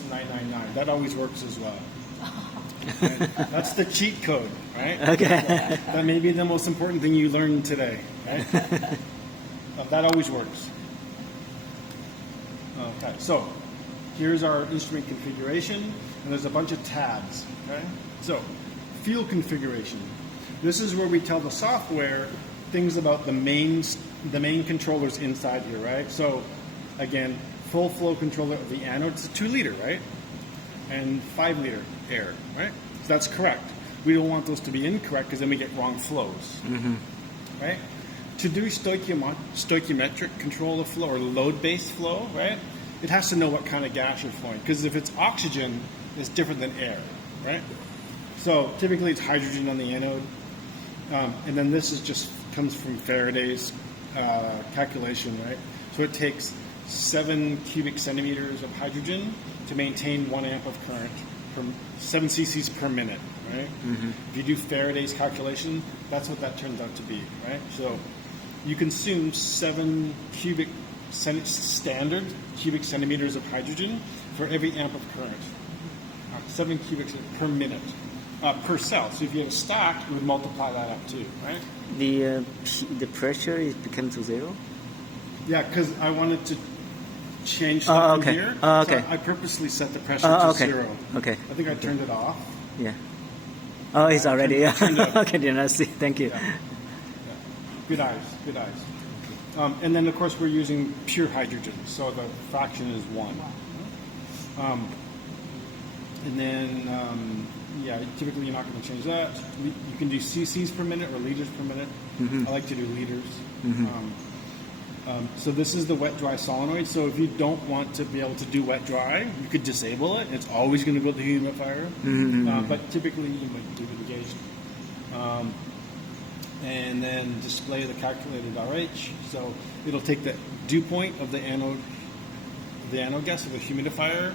minus 999. That always works as well. And that's the cheat code, right? Okay. That may be the most important thing you learned today, right? That always works. Okay, so here's our instrument configuration, and there's a bunch of tabs, okay? So, field configuration. This is where we tell the software things about the main controllers inside here, right? So, again, full flow controller of the anode, it's a 2 liter, right? And 5 liter air, right? So that's correct. We don't want those to be incorrect because then we get wrong flows, right? To do stoichiometric control of flow or load-based flow, right? It has to know what kind of gas you're flowing because if it's oxygen, it's different than air, right? So typically it's hydrogen on the anode, and then this is just comes from Faraday's calculation, right? So it takes 7 cubic centimeters of hydrogen to maintain 1 amp of current per 7 cc's per minute, right? If you do Faraday's calculation, that's what that turns out to be, right? So you consume 7 standard cubic centimeters of hydrogen for every amp of current. 7 cubic per minute per cell. So if you have a stack, you would multiply that up too, right? The pressure is become to 0. Yeah, because I wanted to change stuff okay. here. Okay. So I purposely set the pressure to okay. 0. Okay. I think I turned it off. Yeah. Oh, it's already. Yeah. Turned it. Okay, did not see. Thank you. Yeah. Good eyes. Good eyes. And then, of course, we're using pure hydrogen, so the fraction is 1. And then, typically you're not going to change that. You can do cc's per minute or liters per minute. I like to do liters. So this is the wet-dry solenoid. So if you don't want to be able to do wet-dry, you could disable it. It's always going to go to the humidifier. But typically you might leave it engaged. And then display the calculated RH. So it'll take the dew point of the anode gas of the humidifier,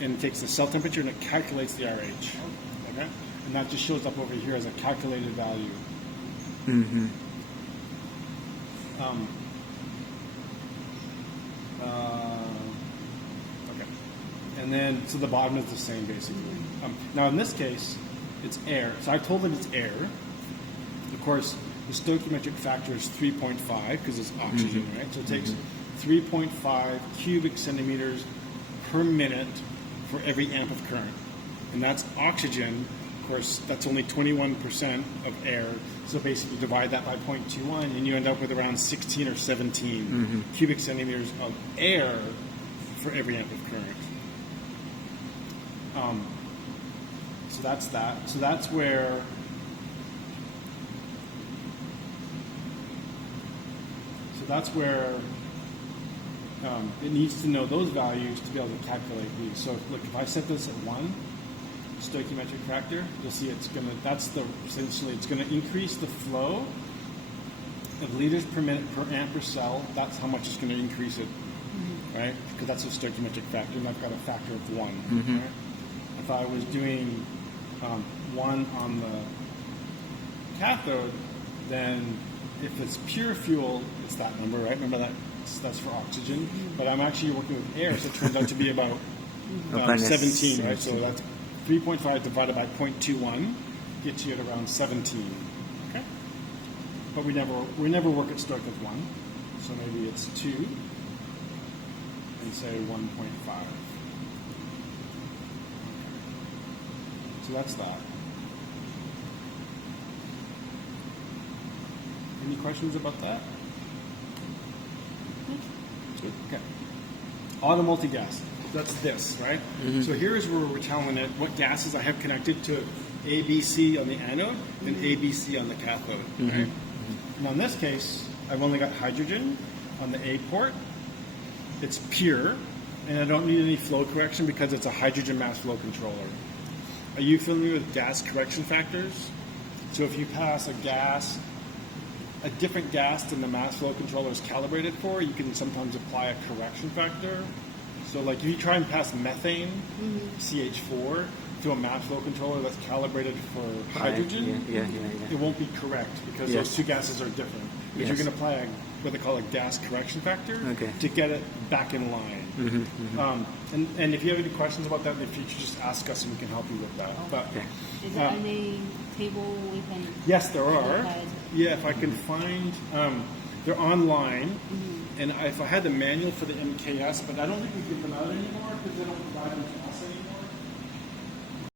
and it takes the cell temperature and it calculates the RH. Okay? And that just shows up over here as a calculated value. Okay. And then, so the bottom is the same basically. Now in this case, it's air. So I told it it's air. Of course, the stoichiometric factor is 3.5 because it's oxygen, right? So it takes 3.5 cubic centimeters per minute for every amp of current. And that's oxygen. Of course, that's only 21% of air. So basically divide that by 0.21 and you end up with around 16 or 17 cubic centimeters of air for every amp of current. So that's that. So that's where it needs to know those values to be able to calculate these. So look, if I set this at 1 stoichiometric factor, you'll see it's going to increase the flow of liters per minute per amp per cell. That's how much it's going to increase it, right? Because that's a stoichiometric factor, and I've got a factor of 1. Right? If I was doing 1 on the cathode, then if it's pure fuel, it's that number, right? Remember that's for oxygen. But I'm actually working with air, so it turns out to be about 17, right? So that's 3.5 divided by 0.21 gets you at around 17. Okay? But we never work at stoic with 1. So maybe it's 2 and say 1.5. So that's that. Any questions about that? Okay. Auto multi-gas. That's this, right? So here's where we're telling it what gases I have connected to ABC on the anode and ABC on the cathode, right? And in this case, I've only got hydrogen on the A port. It's pure, and I don't need any flow correction because it's a hydrogen mass flow controller. Are you familiar with gas correction factors? So if you pass a different gas than the mass flow controller is calibrated for, you can sometimes apply a correction factor. So like if you try and pass methane, CH4, to a mass flow controller that's calibrated for hydrogen, it won't be correct because those two gases are different. But you're going to apply what they call a gas correction factor to get it back in line. And if you have any questions about that in the future, just ask us and we can help you with that. But Okay. Is there any table we can? yes, there are. ahead? Yeah, if I can find, they're online. And if I had the manual for the MKS, but I don't think we give them out anymore because they don't provide them to us anymore.